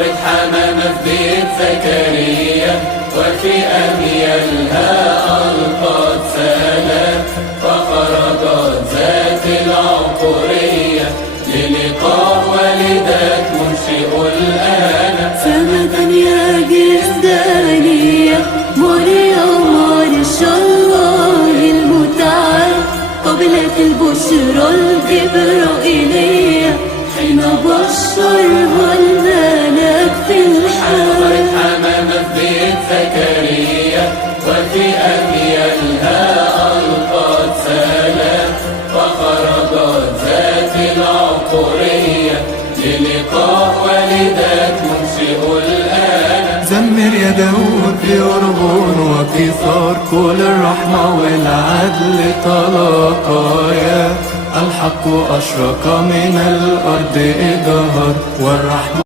حضرت حمامة في بيت زكريا وفي أميالها ألقت سلام، فخرجت ذات العقورية للقاء والدة منشئ الآن. سمدا يا جسدانية مريم عرش الله المتعال، قبلت البشرى الجبرائيلية حين بشرها الملاك في الحال. حضرت حمامة في بيت زكريا وفي أميالها ألقت سلام، فخرجت ذات العقورية للقاء والدة منشئ الآن. زمر يا داود بأرغون وكثار، كل الرحمة والعدل تلاقايا، الحق أشرق من الأرض إجهر والرحمة